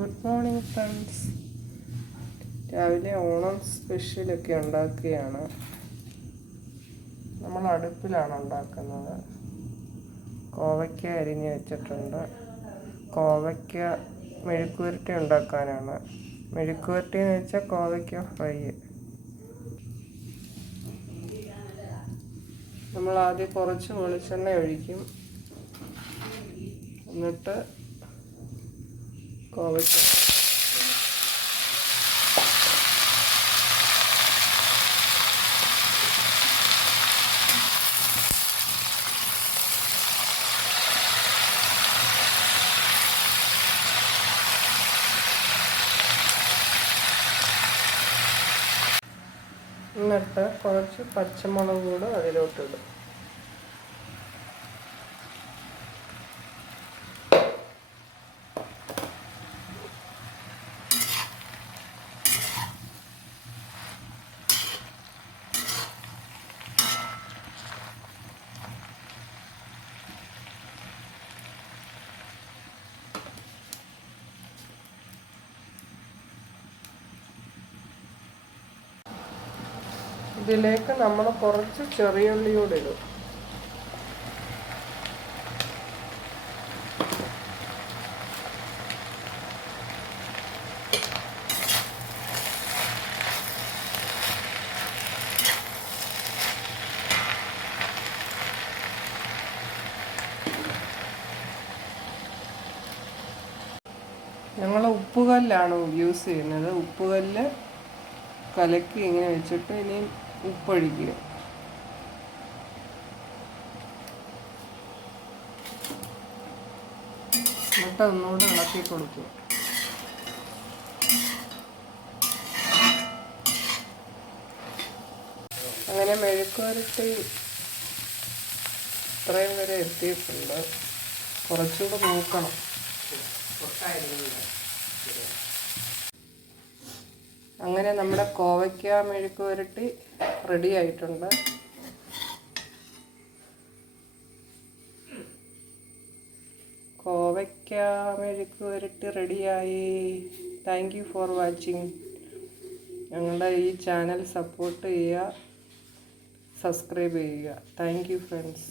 Good morning friends. രാവിലെ ഓണം സ്പെഷ്യലൊക്കെ ഉണ്ടാക്കുകയാണ്. നമ്മൾ അടുപ്പിലാണ് ഉണ്ടാക്കുന്നത്. കോവയ്ക്ക അരിഞ്ഞ് വെച്ചിട്ടുണ്ട്. കോവയ്ക്ക മെഴുക്കുവരട്ടി ഉണ്ടാക്കാനാണ്. മെഴുക്കുവരട്ടി എന്ന് വെച്ചാൽ കോവയ്ക്ക ഫ്രൈ. നമ്മൾ ആദ്യം കുറച്ച് വെളിച്ചെണ്ണ ഒഴിക്കും. എന്നിട്ട് കോവയ്ക്ക എന്നിട്ട് കുറച്ച് പച്ചമുളക് കൂടെ അതിലോട്ടിടും. ഇതിലേക്ക് നമ്മൾ കുറച്ച് ചെറിയ ഉള്ളി കൂടെ ഇടും. ഞങ്ങൾ ഉപ്പുകല്ലാണ് യൂസ് ചെയ്യുന്നത്. ഉപ്പുകല്ല് കലക്കി ഇങ്ങനെ വെച്ചിട്ട് ഇനിയും ഉപ്പൊഴിക്കുക. എന്നിട്ട് ഒന്നുകൂടെ ഇളക്കി കൊടുക്കുക. അങ്ങനെ മെഴുക്കുവരട്ടി ഇത്രയും വരെ എത്തിയിട്ടുണ്ട്. കുറച്ചുകൂടെ നോക്കണം. അങ്ങനെ നമ്മുടെ കോവയ്ക്ക മെഴുക്കുവരട്ടി റെഡി ആയിട്ടുണ്ട്. കോവയ്ക്ക മെഴുക്കുവരട്ടി റെഡിയായി. Thank you for watching. ഞങ്ങളുടെ ഈ ചാനൽ സപ്പോർട്ട് ചെയ്യുക, സബ്സ്ക്രൈബ് ചെയ്യുക. Thank you friends.